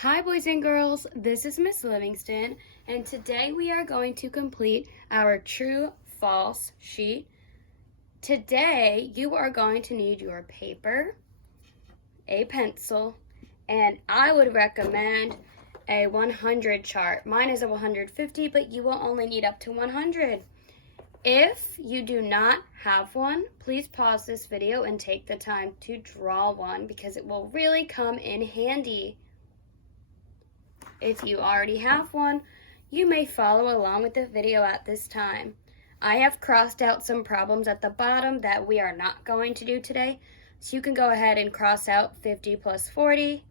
Hi boys and girls, this is Miss Livingston, and today we are going to complete our true-false sheet. Today you are going to need your paper, a pencil, and I would recommend a 100 chart. Mine is a 150, but you will only need up to 100. If you do not have one, please pause this video and take the time to draw one because it will really come in handy. If you already have one, you may follow along with the video at this time. I have crossed out some problems at the bottom that we are not going to do today, so you can go ahead and cross out 50 plus 40,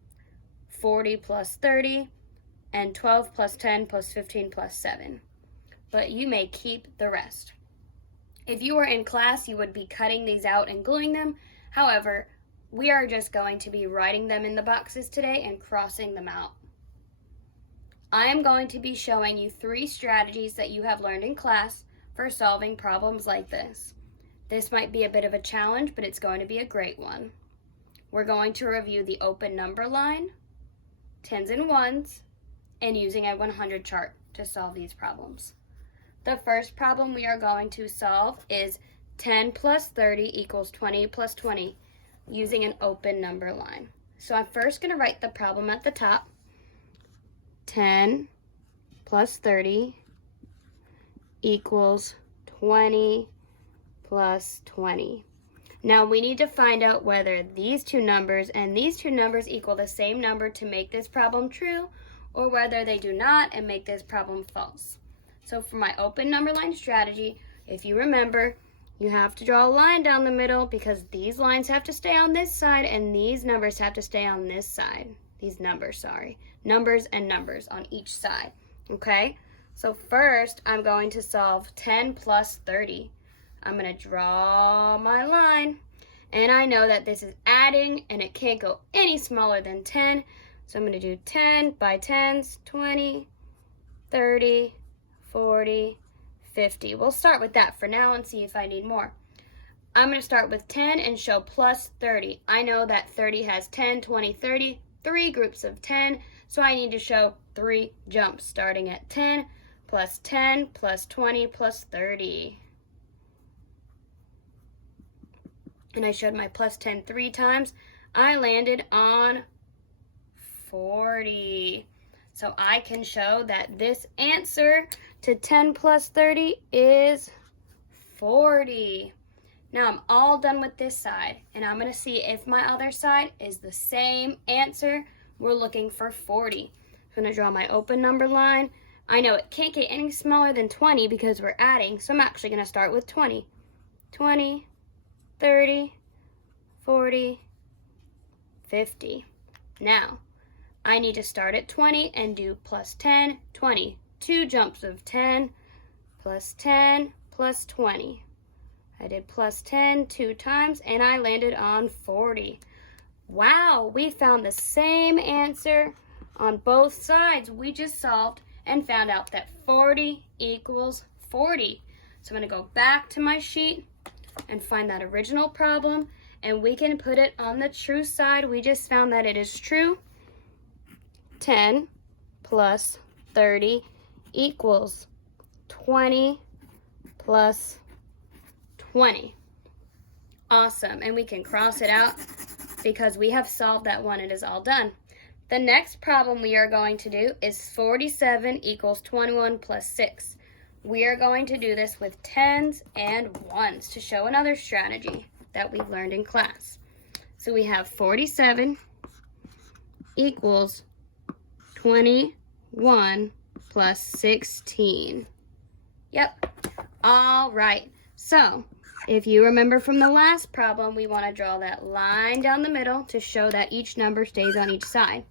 40 plus 30, and 12 plus 10 plus 15 plus 7. But you may keep the rest. If you were in class, you would be cutting these out and gluing them. However, we are just going to be writing them in the boxes today and crossing them out. I am going to be showing you 3 strategies that you have learned in class for solving problems like this. This might be a bit of a challenge, but it's going to be a great one. We're going to review the open number line, tens and ones, and using a 100 chart to solve these problems. The first problem we are going to solve is 10 plus 30 equals 20 plus 20 using an open number line. So I'm first going to write the problem at the top. 10 plus 30 equals 20 plus 20. Now we need to find out whether these two numbers and these two numbers equal the same number to make this problem true, or whether they do not and make this problem false. So for my open number line strategy, if you remember, you have to draw a line down the middle because these lines have to stay on this side and these numbers have to stay on this side. These numbers, sorry. Numbers and numbers on each side, okay? So first, I'm going to solve 10 plus 30. I'm going to draw my line, and I know that this is adding, and it can't go any smaller than 10, so I'm going to do 10 by 10s, 20, 30, 40, 50. We'll start with that for now and see if I need more. I'm going to start with 10 and show plus 30. I know that 30 has 10, 20, 30, 3 groups of 10, so I need to show 3 jumps starting at 10 plus 10 plus 20 plus 30. And I showed my plus 10 3 times. I landed on 40. So I can show that this answer to 10 plus 30 is 40. Now I'm all done with this side, and I'm going to see if my other side is the same answer. We're looking for 40. I'm going to draw my open number line. I know it can't get any smaller than 20 because we're adding, so I'm actually going to start with 20. 20, 30, 40, 50. Now, I need to start at 20 and do plus 10, 20. 2 jumps of 10 plus 10 plus 20. I did plus 10 2 times, and I landed on 40. Wow, we found the same answer on both sides. We just solved and found out that 40 equals 40. So I'm going to go back to my sheet and find that original problem, and we can put it on the true side. We just found that it is true. 10 plus 30 equals 20 plus 20. Awesome, and we can cross it out because we have solved that one. It is all done. The next problem we are going to do is 47 equals 21 plus 6. We are going to do this with tens and ones to show another strategy that we've learned in class. So we have 47 equals 21 plus 16. Yep. All right. So if you remember from the last problem, we want to draw that line down the middle to show that each number stays on each side.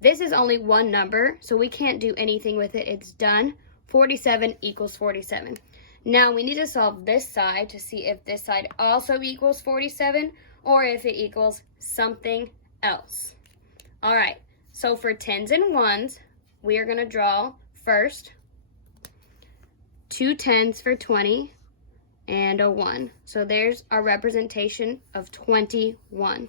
This is only one number, so we can't do anything with it. It's done. 47 equals 47. Now we need to solve this side to see if this side also equals 47 or if it equals something else. All right, so for tens and ones, we are going to draw first 2 tens for 20 and a 1. So there's our representation of 21.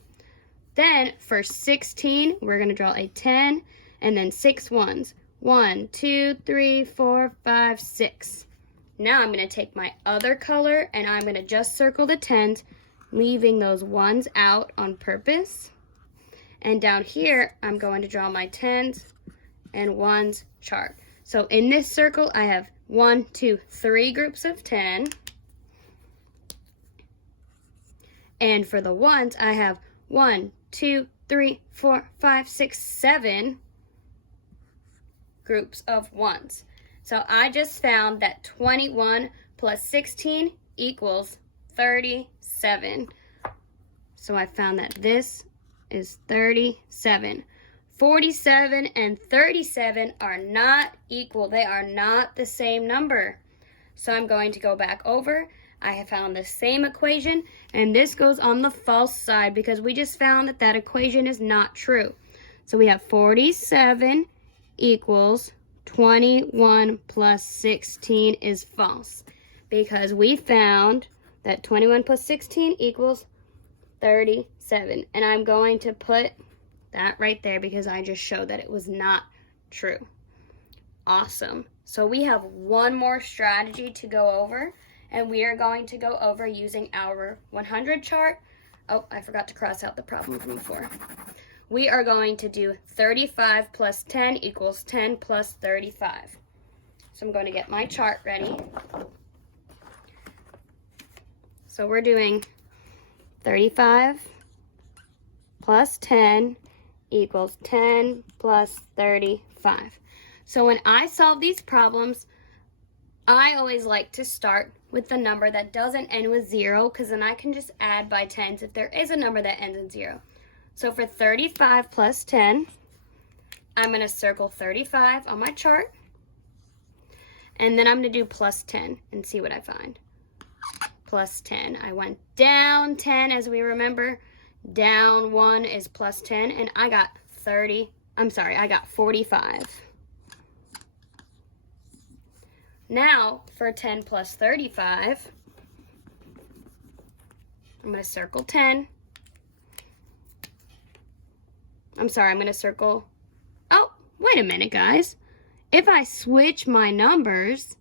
Then for 16, we're going to draw a 10 and then 6 ones. 1, 2, 3, 4, 5, 6. Now I'm going to take my other color and I'm going to just circle the 10s, leaving those ones out on purpose. And down here, I'm going to draw my 10s and 1s chart. So in this circle, I have 1, 2, 3 groups of 10. And for the ones, I have 1, 2, 3, 4, 5, 6, 7 groups of ones. So I just found that 21 plus 16 equals 37. So I found that this is 37. 47 and 37 are not equal. They are not the same number. So I'm going to go back over. I have found the same equation, and this goes on the false side because we just found that that equation is not true. So we have 47 equals 21 plus 16 is false because we found that 21 plus 16 equals 37. And I'm going to put that right there because I just showed that it was not true. Awesome. So we have one more strategy to go over, and we are going to go over using our 100 chart. Oh, I forgot to cross out the problem from before. We are going to do 35 plus 10 equals 10 plus 35. So I'm going to get my chart ready. So we're doing 35 plus 10 equals 10 plus 35. So when I solve these problems, I always like to start with the number that doesn't end with 0, because then I can just add by 10s if there is a number that ends in 0. So for 35 plus 10, I'm going to circle 35 on my chart, and then I'm going to do plus 10 and see what I find. Plus 10. I went down 10, as we remember. Down 1 is plus 10, and I got 45. Now, for 10 plus 35, I'm going to circle 10. I'm going to circle... Oh, wait a minute, guys. If I switch my numbers,